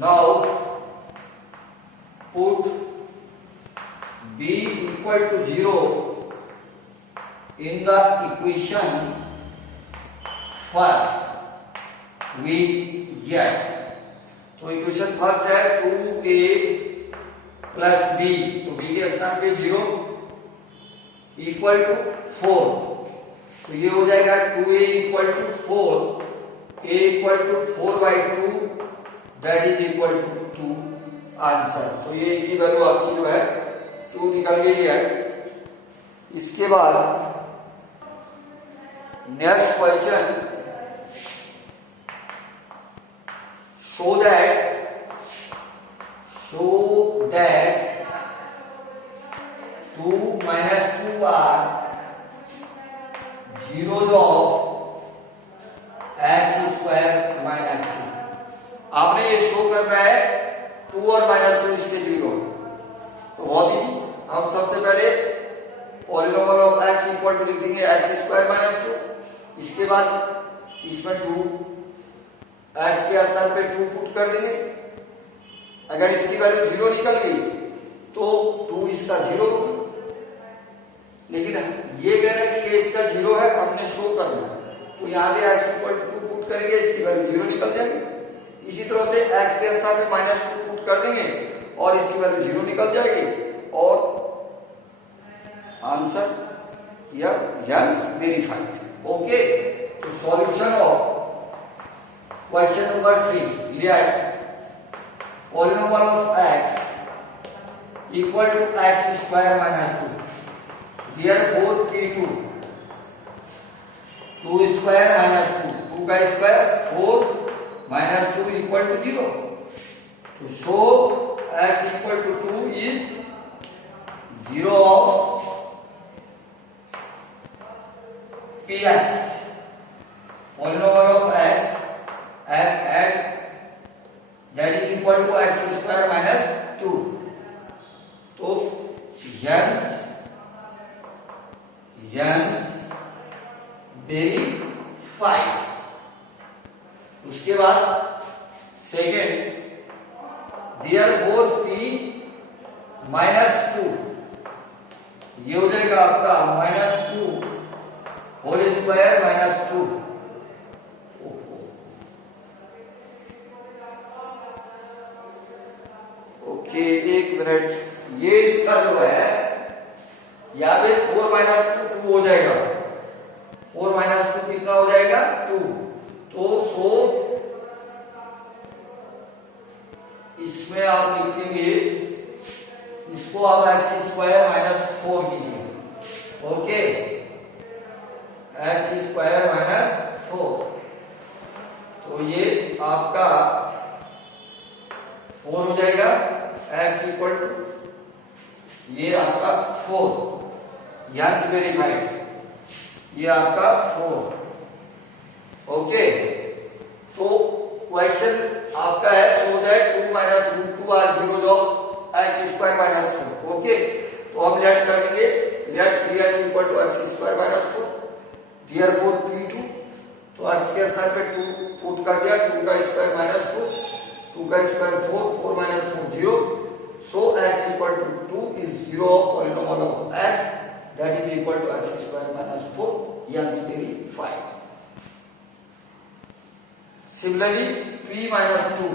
Now put b equal to 0 in the equation first we get. तो equation first है 2a plus b, तो b के स्थान पे 0 इक्वल टू 4, तो ये हो जाएगा 2a equal to 4, a equal to 4/2 that is equal to 2 answer. तो ये की वैल्यू आपकी जो है 2 निकल गई है. इसके बाद next question, show that 2 minus 2 are zeros of x square minus 2. आपने ये शो करना है 2 और -2 इसके 0. तो बहुत ही हम सबसे पहले polynomial of x equal to लिख देंगे x स्क्वायर माइनस 2. इसके बाद इसमें 2 x के स्थान पे 2 पुट कर देंगे. अगर इसकी वैल्यू 0 निकल गई तो 2 इसका 0, लेकिन ये कह रहा है कि ये इसका 0 है, हमने शो करना है. तो यहाँ पे x इक्वल टू 2 पुट करेंगे, इसकी वैल्यू 0 निकल जाएगी. इसी तरह से x के स्थान पे -2 पुट कर देंगे और इसकी वैल्यू 0 निकल जाएगी और आंसर या वेरीफाइड. ओके, तो solution of question number 3, let polynomial of x equal to x square minus 2. Therefore P2 2 square minus 2, 2 का स्क्वायर 4 minus 2 equal to 0. तो show x equal to 2 is 0 of Px. Polynomial of x at that is equal to x square minus 2. तो hence verified. उसके बाद second, therefore p -2, ये हो जाएगा आपका -2 whole square -2. Okay, एक मिनट, ये इसका जो है यहाँ पे 4 - 2 हो जाएगा. 4 - 2 कितना हो जाएगा 2. तो सो इसमें आप लिख देंगे, इसको आप x स्क्वायर -4 कीजिए. ओके, x स्क्वायर -4, तो ये आपका 4 हो जाएगा. x इक्वल टू ये आपका 4, यस वेरीफाइड, ये आपका 4. ओके, तो क्वेश्चन आपका है so that 2 minus √2 are zeros of x square minus 4. Okay, तो हम लेट कर देंगे, let dx equal to x square minus 4. therefore p2, तो x के स्थान पे 2 पुट कर दिया, 2 का स्क्वायर -4, 2 का square 4, 4 - 4 0. So x equal to 2 is 0 of polynomial of x that is equal to x square minus 4. Hence verified. Similarly p -2,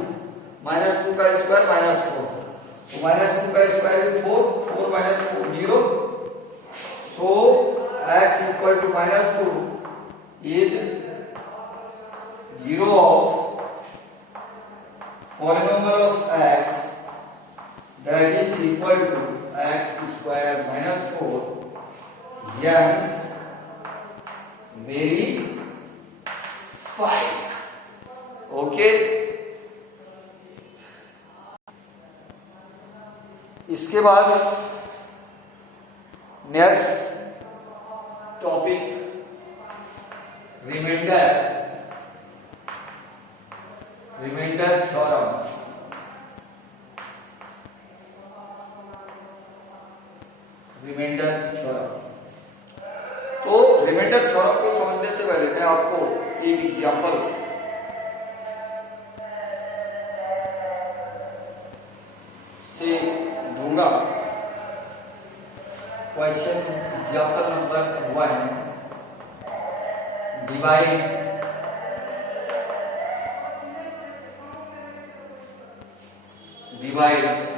-2 का square -4, तो -2 का square 4, 4 - 4 0. So x equal to -2 is 0 of polynomial of x that is equal to x square minus 4. Hence verified. Okay, इसके बाद next topic remainder theorem. Remainder theorem, तो remainder theorem को समझने से पहले मैं आपको एक example divide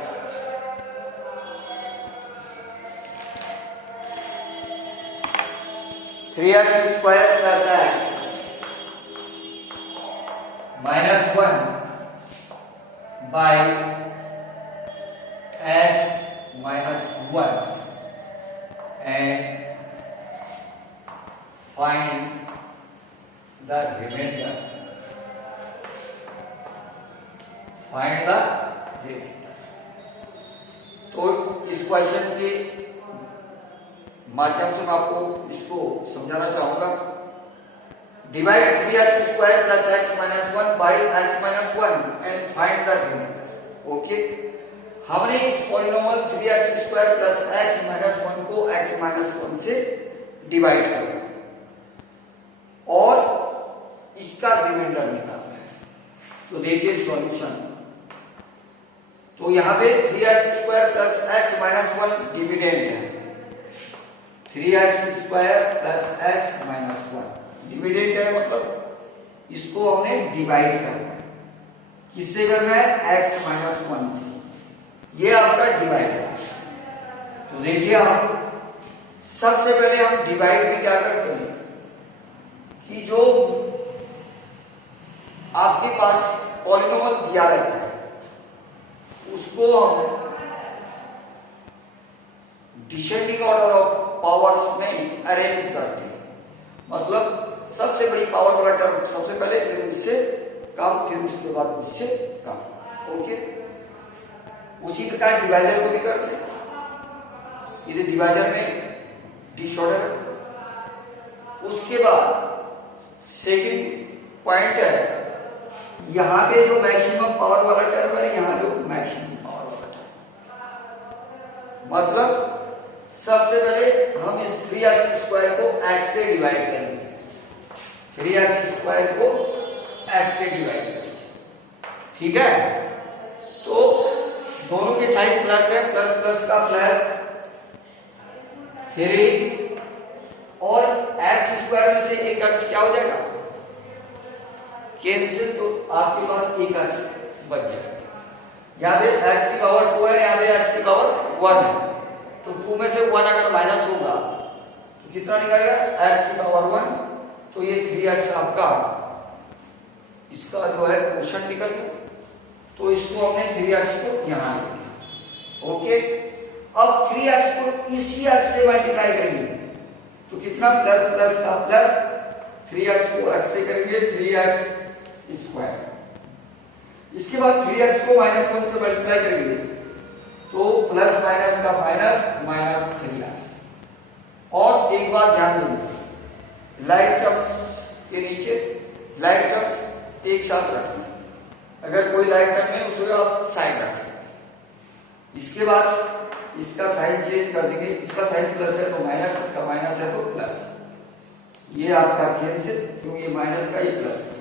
3x square plus x minus 1 by x minus 1 and find the remainder. Find the remainder. तो इस क्वेश्चन के माध्यम से मैं आपको इसको समझाना चाहूंगा. Divide 3x square plus x minus 1 by x minus 1 and find the remainder. Okay, हमने इस polynomial 3x square plus x minus 1 को x माइनस 1 से डिवाइड करना और इसका रिमाइंडर निकालना है. तो देखिए सॉल्यूशन. तो यहां पे 3x square plus x minus 1 dividend है. 3x square plus x minus 1 dividend है, मतलब इसको हमने डिवाइड करना है. किससे करना है? x माइनस 1 से. ये आपका डिवाइड है. तो देखिए आप सबसे पहले हम डिवाइड में क्या करते हैं कि जो आपके पास पॉलिनोमियल दिया रहता है उसको हम डिसेंडिंग ऑर्डर ऑफ पावर्स में अरेंज करते हैं. मतलब सबसे बड़ी पावर वाला टर्म सबसे पहले, फिर उससे कम, फिर उसके बाद उससे कम. ओके, उसी प्रकार डिवाइजर को भी करते हैं. ये डिवाइजर में डिसऑर्डर. उसके बाद सेकंड पॉइंट है, यहां पे जो मैक्सिमम पावर वाला टर्म है, यहां जो मैक्सिमम पावर वाला टर्म. मतलब सबसे पहले हम इस 3x स्क्वायर को x से डिवाइड करेंगे. 3x स्क्वायर को x से डिवाइड करेंगे. ठीक है, तो दोनों के साइड प्लस है, प्लस प्लस का प्लस 3 और x स्क्वायर में से एक x क्या हो जाएगा? कैंसिल. तो आपके पास एक x बच जाएगा. यहाँ पे x की पावर 2 है, यहाँ पे x की पावर 1 है. तो 2 में से 1 अगर माइनस होगा तो कितना निकलेगा? x की पावर 1. तो ये 3x आपका इसका जो है क्वोशंट निकल गया. तो इसको हमने 3x को यहां लिख दिया. ओके, अब 3x को इसी x से मल्टीप्लाई करेंगे तो कितना? प्लस प्लस का प्लस 3x को x से करेंगे 3x स्क्वायर. इसके बाद 3x को माइनस 1 से मल्टीप्लाई करेंगे तो प्लस माइनस का माइनस माइनस 3x. और एक बात ध्यान देंगे, लाइक टर्म्स के नीचे लाइक टर्म्स एक साथ रखना. अगर कोई लाइक टर्म है उसको आप साइन रख सकते. इसके बाद इसका साइन चेंज कर देंगे. इसका साइन प्लस है तो माइनस, इसका माइनस है तो प्लस. ये आपका कैंसिल, क्यों? ये माइनस का, ये प्लस है.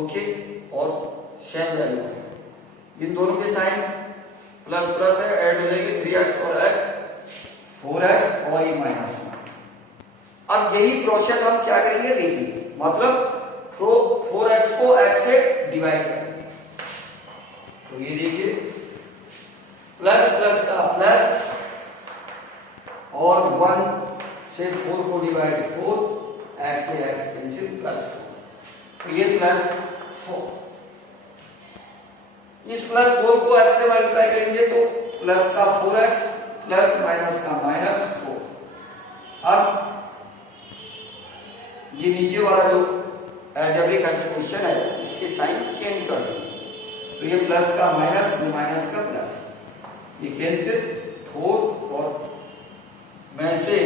ओके, और सेम वैल्यू है. इन दोनों के साइन प्लस प्लस है, ऐड हो जाएगी 3x और x 4x और ये माइनस 1. अब यही प्रोसेस हम क्या करेंगे? देखिए, मतलब तो 4x को x से डिवाइड करेंगे. तो ये देखिए प्लस प्लस का प्लस और 1 से 4 को डिवाइड 4, x से x कैंसिल प्लस 4. तो ये प्लस 4. इस प्लस 4 को x से मल्टीप्लाई करेंगे तो प्लस का 4x प्लस माइनस का माइनस 4. अब ये नीचे वाला जो अलजेब्रिक एक्सप्रेशन है इसके साइन चेंज कर देंगे. तो ये प्लस का माइनस, ये माइनस का प्लस, ये कैंसिल 4 और में से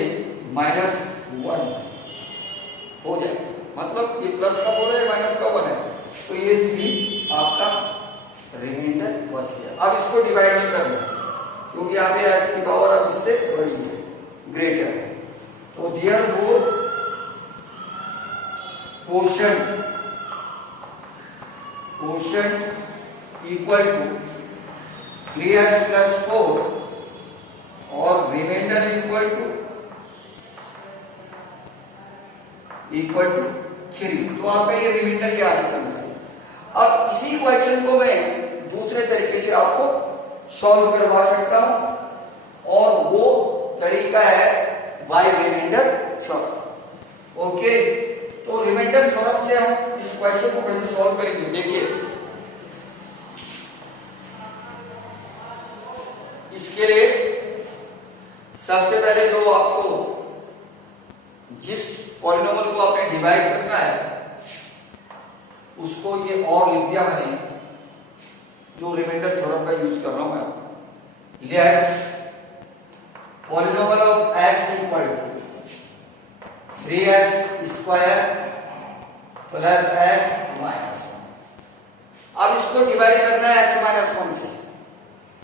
माइनस 1 हो जाए. मतलब ये प्लस का 4 है, माइनस का 1 है. तो ये 3 आपका रिमाइंडर बच गया. अब इसको डिवाइड नहीं करना क्योंकि यहाँ पे x की पावर अब इससे बड़ी है, ग्रेटर है. तो therefore quotient equal to 3x plus 4 और remainder equal to equal to 3। तो आपका ये रिमाइंडर क्या आंसर है। अब इसी क्वेश्चन को मैं दूसरे तरीके से आपको सॉल्व करवा सकता हूं और वो तरीका है बाय रिमाइंडर थ्योरम। ओके, तो रिमाइंडर थ्योरम से हम इस क्वेश्चन को कैसे सॉल्व करेंगे, देखिए इसके लिए सबसे पहले जो आपको जिस पॉलिनोमियल को आपने डिवाइड करना है उसको ये और लिख दिया मैंने, जो रिमाइंडर थ्योरम का यूज कर रहा हूं मैं। Let polynomial of x equal to 3x square plus x minus 1। अब इसको डिवाइड करना है x माइनस 1 से,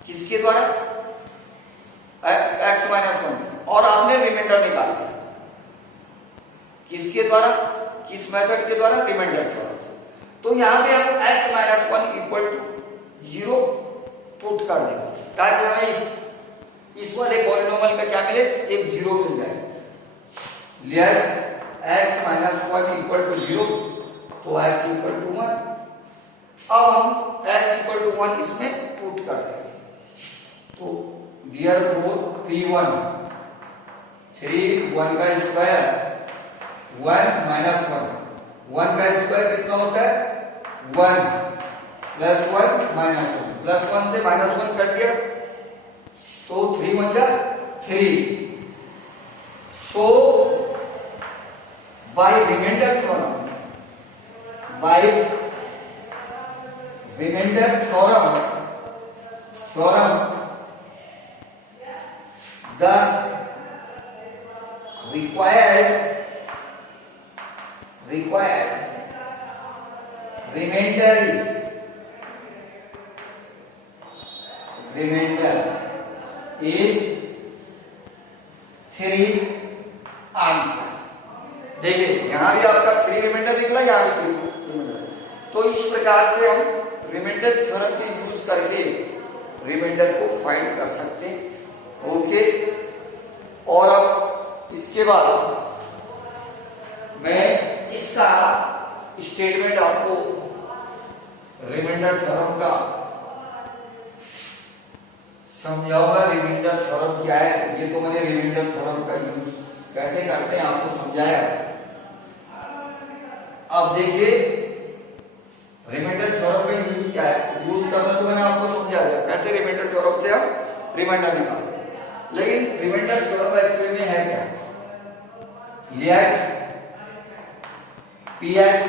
किसके द्वारा, x माइनस 1 से, और आपने रिमाइंडर निकालना है किसके द्वारा, किस मेथड के द्वारा, रिमाइंडर थ्योरम से। तो यहां पे हम x minus 1 equal to 0 put कर देंगे ताकि हमें इस वाले पॉलिनोमियल का क्या मिले, एक 0 मिल जाए। Let x minus 1 equal to 0, तो x इक्वल टू 1। अब हम x इक्वल टू 1 इसमें पुट कर देंगे। तो therefore p1 3 1 का स्क्वायर 1 माइनस 1 का स्क्वायर कितना होता है 1 प्लस 1 माइनस 1, प्लस 1 से माइनस 1 कट गया तो 3 1 जा 3। So by remainder theorem, by remainder theorem the required remainder is three answer. देखिए यहां भी आपका 3 रिमाइंडर निकला, यहां भी 3 रिमाइंडर। तो इस प्रकार से हम रिमाइंडर थ्योरम के यूज करके रिमाइंडर को फाइंड कर सकते हैं। ओके, और अब इसके बाद मैं इसका स्टेटमेंट आपको रिमाइंडर थ्योरम का समझाऊंगा। रिमाइंडर थ्योरम क्या है, ये तो मैंने रिमाइंडर थ्योरम का यूज कैसे करते हैं आपको समझाया। अब देखिए रिमाइंडर थ्योरम का यूज क्या है, यूज करना तो मैंने आपको समझा दिया कैसे रिमाइंडर थ्योरम से हम रिमाइंडर निकालते। लेकिन रिमाइंडर थ्योरम एक्चुअली में है क्या, late px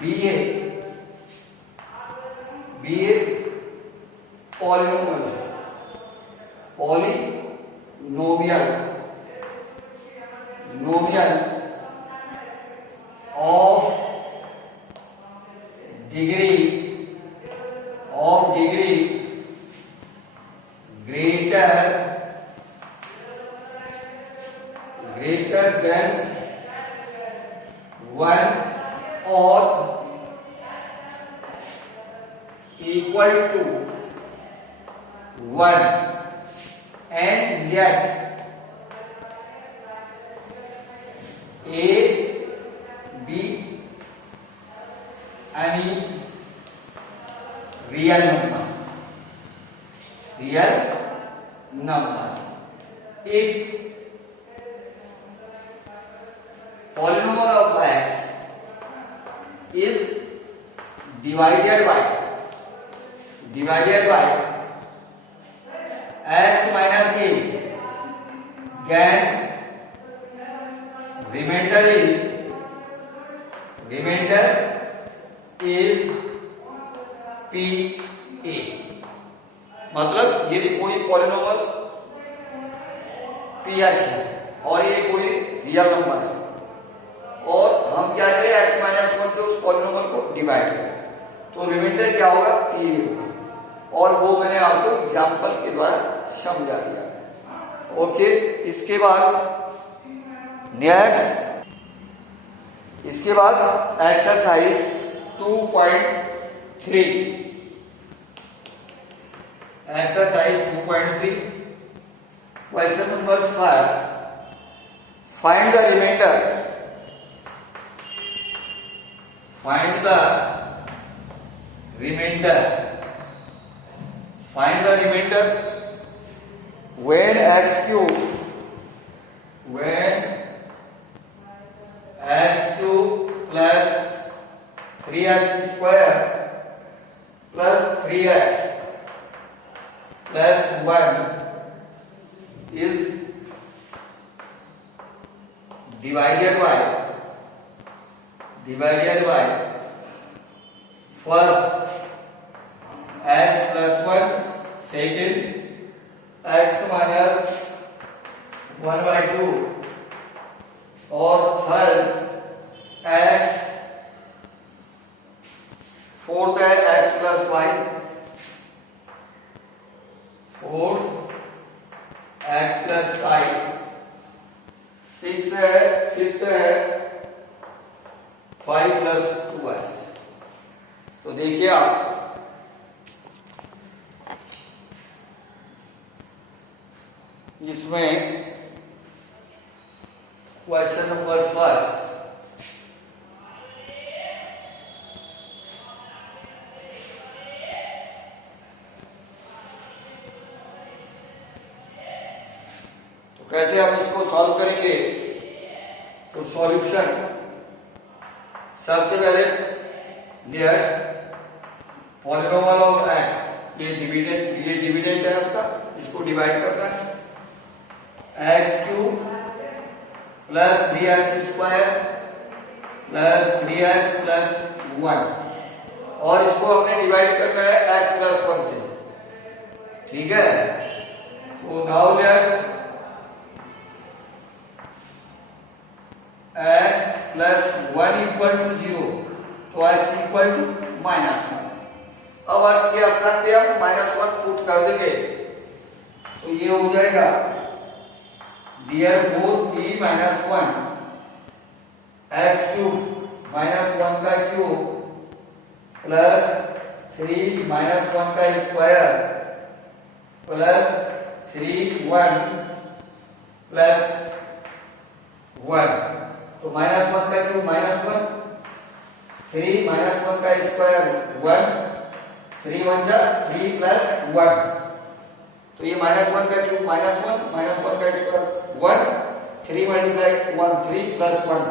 be a polynomial of degree greater than 1 or equal to 1 and let a be any real number if polynomial of x is divided by x minus a, then remainder is pa। मतलब यदि कोई polynomial px है और ये कोई real number है और हम क्या करें x माइनस 1 से उस पॉलिनोमियल को डिवाइड करें तो रिमाइंडर क्या होगा pa होगा। और वो मैंने आपको एग्जांपल के द्वारा समझा दिया। ओके, इसके बाद exercise 2.3 question number 1, Find the remainder. Find the remainder. Find the remainder when x cube plus 3x square plus 3x plus 1 is divided by first x plus 1, second x minus 1 by 2 और third x, fourth है x plus Y, fourth x plus Y, six है, fifth है 5 plus 2x। तो देखिए आप इसमें question number first, तो कैसे हम इसको सॉल्व करेंगे? तो सॉल्यूशन सबसे पहले लेट पॉलिनोमियल ऑफ x, ये डिविडेंड है आपका, इसको डिवाइड करना है x cube plus 3x square plus 3x plus 1 और इसको हमने डिवाइड करना है x प्लस 1 से, ठीक है। तो now let x plus 1 equal to 0, तो x इक्वल टू -1। अब x के स्थान पे हम -1 पुट कर देंगे तो ये हो जाएगा therefore p minus 1 x cube minus 1 का क्यूब प्लस 3 minus 1 का स्क्वायर प्लस 3 1 प्लस 1, तो -1 का क्यूब -1, 3 minus 1 का स्क्वायर 1, 3 1 जा 3 प्लस 1, तो ये -1 का क्यूब -1 का स्क्वायर 1, 3 मल्टीप्लाई 1 3 प्लस 1,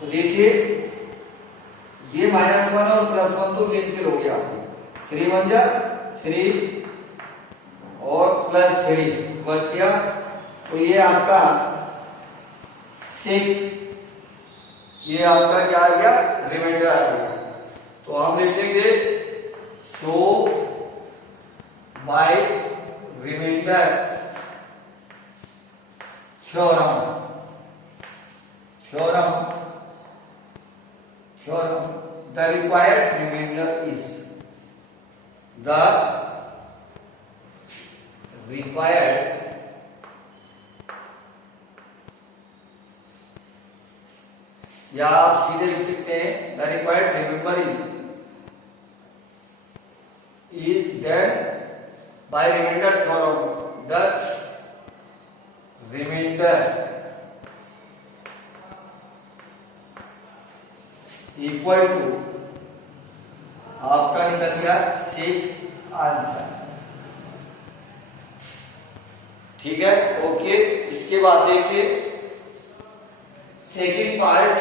तो देखिए ये -1 और +1 तो कैंसिल हो गया, 3 1 जा 3 और प्लस 3 बच गया, तो ये आपका 6, ये आपका क्या आ गया? रिमाइंडर आ गया। तो हम लिखेंगे show by remainder theorem the required remainder is या आप सीधे लिख सकते हैं the required remainder is then by remainder theorem the remainder equal to आपका निकल गया 6 आंसर, ठीक है। ओके, इसके बाद देखिए सेकंड पार्ट,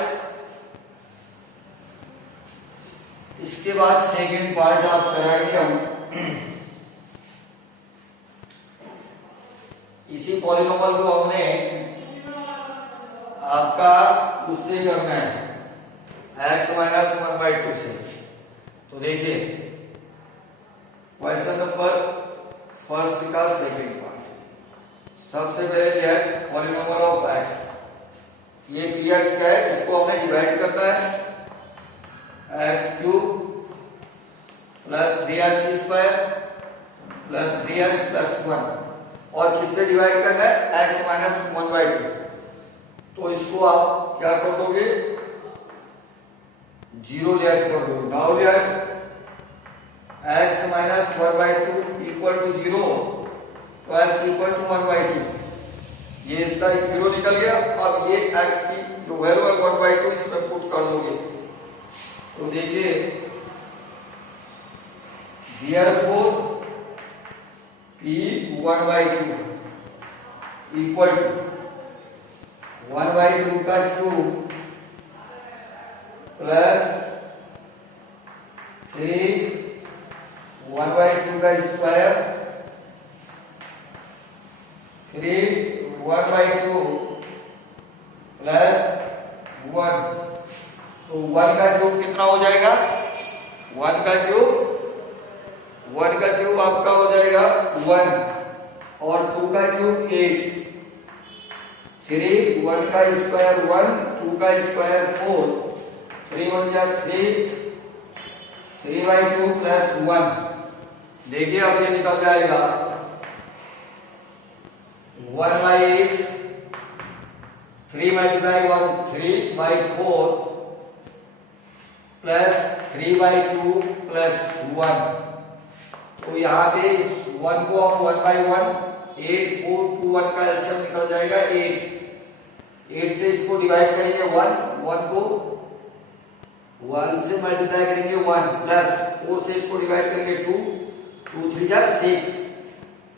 इसके बाद सेकंड पार्ट आप कराएंगे हम इसी पॉलिनोमियल को हमने आपका उससे करना है x माइनस 1 बाई 2 से। तो देखिए क्वेश्चन नंबर फर्स्ट का सेकंड पार्ट, सबसे पहले क्या है? पॉलिनोमियल ऑफ x, ये px क्या है? इसको हमने डिवाइड करना है x cube plus 3x square plus 3x plus 1 और किससे डिवाइड करना है? x minus 1 by 2। तो इसको आप क्या कर दोगे? 0 लेट कर दोगे। Now let x minus 1 by 2 equal to 0, तो x इक्वल टू 1 बाई 2। ये इसका 0 निकल गया। अब ये x की जो वैल्यू है 1/2 इसमें पुट कर दोगे तो देखिए therefore p 1/2 इक्वल टू 1/2 का क्यूब प्लस 3 1/2 का स्क्वायर 3 1/2 प्लस 1। तो 1 का क्यूब कितना हो जाएगा? 1 का क्यूब आपका हो जाएगा 1 और 2 का क्यूब 8। 3 1 का स्क्वायर 1 2 का स्क्वायर 4 3 1 जा 3 3/2 प्लस 1। देखिए अब ये निकल जाएगा 1/8 3 मल्टीप्लाई 1 3/4 प्लस 3/2 प्लस 1। तो यहाँ पे 1 को हम 1/1 8 4 2 1 का एलसीएम निकल जाएगा 8 से इसको डिवाइड करेंगे 1 को 1 से मल्टीप्लाई करेंगे 1 प्लस 4 से इसको डिवाइड करेंगे 2 2 3 जा 6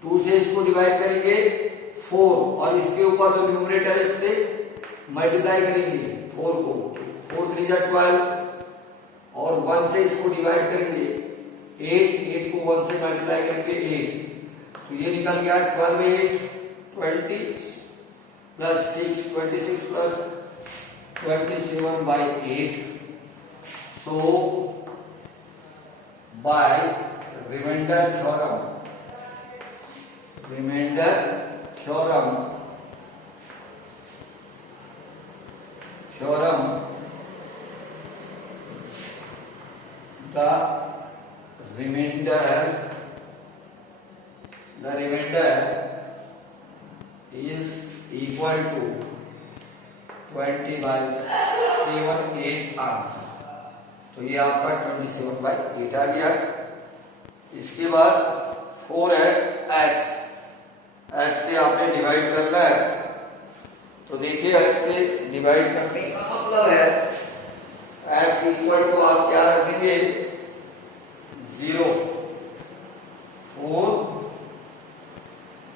2 से इसको डिवाइड करेंगे 4 और इसके ऊपर जो न्यूमरेटर है इससे मल्टीप्लाई करेंगे 4 को 4 3 जा 12 और 1 से इसको डिवाइड करेंगे 8 को 1 से मल्टीप्लाई करेंगे 8। तो ये निकल गया 12 8 20 plus 6 26 plus 27/8। So by remainder theorem the remainder is equal to 20/7 answer. तो ये आपका 27/8 आ गया। इसके बाद 4 है x से आपने डिवाइड करना है। तो देखिए x से डिवाइड करने का मतलब है x इक्वल टू आप क्या रखेंगे 0 4